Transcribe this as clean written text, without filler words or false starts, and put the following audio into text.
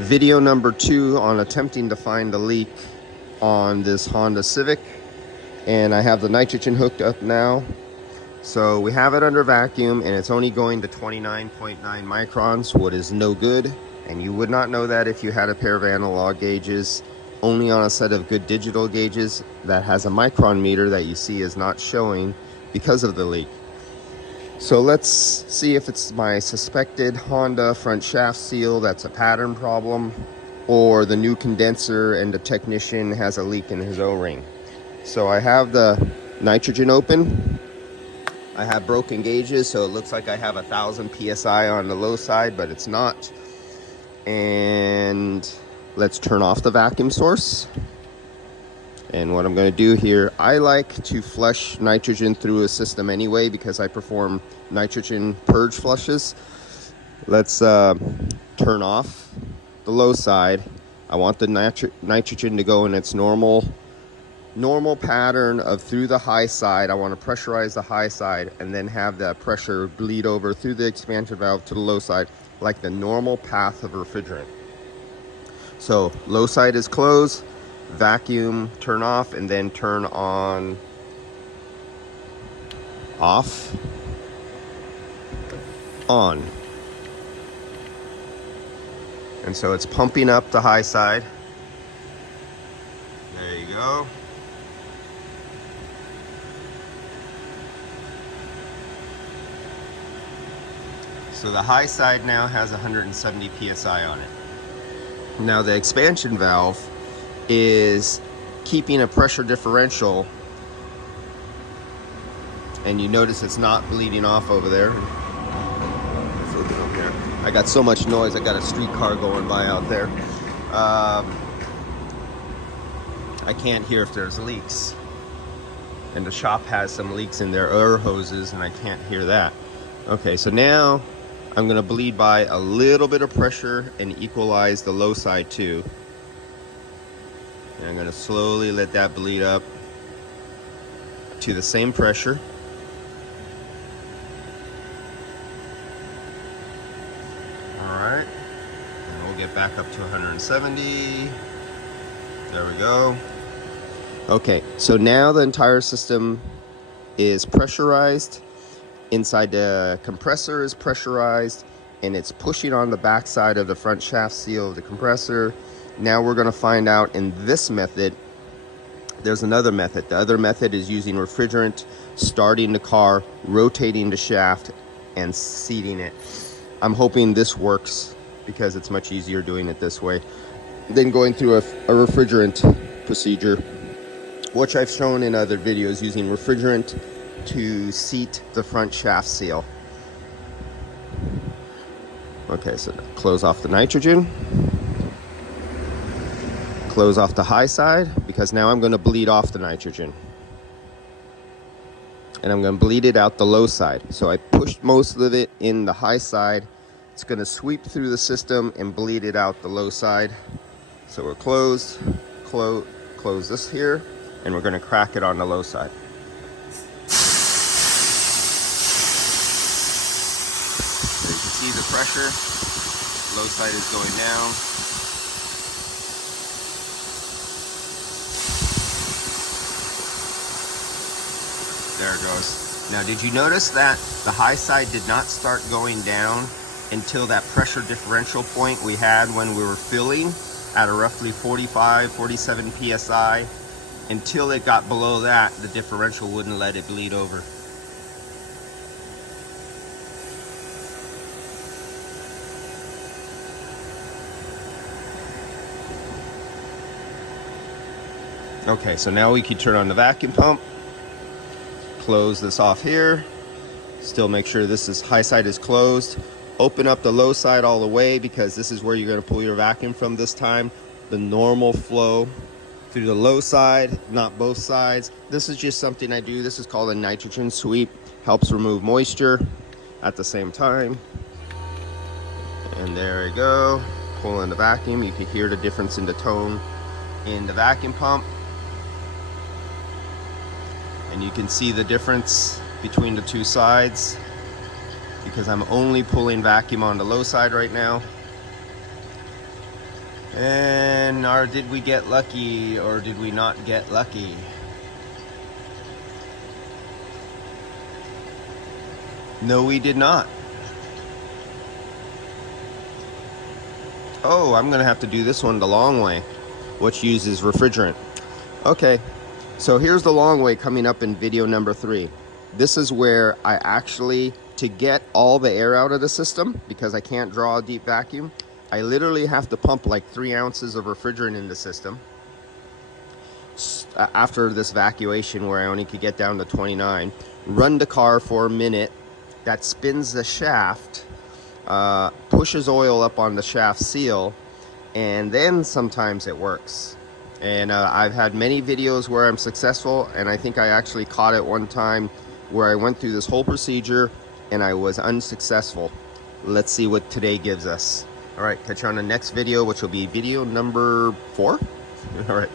Video number 2 on attempting to find a leak on this Honda Civic, and I have the nitrogen hooked up now. So we have it under vacuum and it's only going to 29.9 microns, what is no good, and you would not know that if you had a pair of analog gauges only on a set of good digital gauges that has a micron meter that you see is not showing because of the leak. So let's see if it's my suspected Honda front shaft seal that's a pattern problem, or the new condenser and the technician has a leak in his O-ring. So I have the nitrogen open. I have broken gauges, so it looks like I have 1,000 PSI on the low side, but it's not. And let's turn off the vacuum source. And what I'm going to do here, I like to flush nitrogen through a system anyway because I perform nitrogen purge flushes. Let's turn off the low side. I want the nitrogen to go in its normal pattern of through the high side. I want to pressurize the high side and then have that pressure bleed over through the expansion valve to the low side like the normal path of refrigerant. So low side is closed. Vacuum, turn off, and then turn on, off, on. And so it's pumping up the high side. There you go. So the high side now has 170 PSI on it. Now the expansion valve is keeping a pressure differential, and you notice it's not bleeding off over there. I got so much noise, I got a streetcar going by out there. I can't hear if there's leaks, and the shop has some leaks in their air hoses and I can't hear that. Okay, so now I'm going to bleed by a little bit of pressure and equalize the low side too. And I'm going to slowly let that bleed up to the same pressure. Alright, and we'll get back up to 170. There we go. Okay, so now the entire system is pressurized. Inside the compressor is pressurized, and it's pushing on the back side of the front shaft seal of the compressor. Now we're going to find out in this method. There's another method. The other method is using refrigerant, starting the car, rotating the shaft, and seating it. I'm hoping this works because it's much easier doing it this way than going through a refrigerant procedure, which I've shown in other videos, using refrigerant to seat the front shaft seal. Okay, so close off the nitrogen. Close off the high side, because now I'm going to bleed off the nitrogen. And I'm going to bleed it out the low side. So I pushed most of it in the high side. It's going to sweep through the system and bleed it out the low side. So we're closed, close this here, and we're going to crack it on the low side. So you can see the pressure. Low side is going down. There it goes. Now, did you notice that the high side did not start going down until that pressure differential point we had when we were filling at a roughly 45, 47 PSI? Until it got below that, the differential wouldn't let it bleed over. Okay, so now we can turn on the vacuum pump. Close this off here. Still make sure this is high side is closed. Open up the low side all the way, because this is where you're going to pull your vacuum from this time. The normal flow through the low side, not both sides. This is just something I do. This is called a nitrogen sweep. Helps remove moisture at the same time. And there you go. Pull in the vacuum. You can hear the difference in the tone in the vacuum pump. And you can see the difference between the two sides, because I'm only pulling vacuum on the low side right now. And or did we get lucky or did we not get lucky? No, we did not. Oh, I'm gonna have to do this one the long way, which uses refrigerant. Okay, so here's the long way coming up in video number 3. This is where I actually, to get all the air out of the system, because I can't draw a deep vacuum, I literally have to pump like 3 ounces of refrigerant in the system. After this vacuation where I only could get down to 29, run the car for a minute, that spins the shaft, pushes oil up on the shaft seal, and then sometimes it works. And I've had many videos where I'm successful, and I think I actually caught it one time where I went through this whole procedure and I was unsuccessful. Let's see what today gives us. All right, catch you on the next video, which will be video number 4. All right.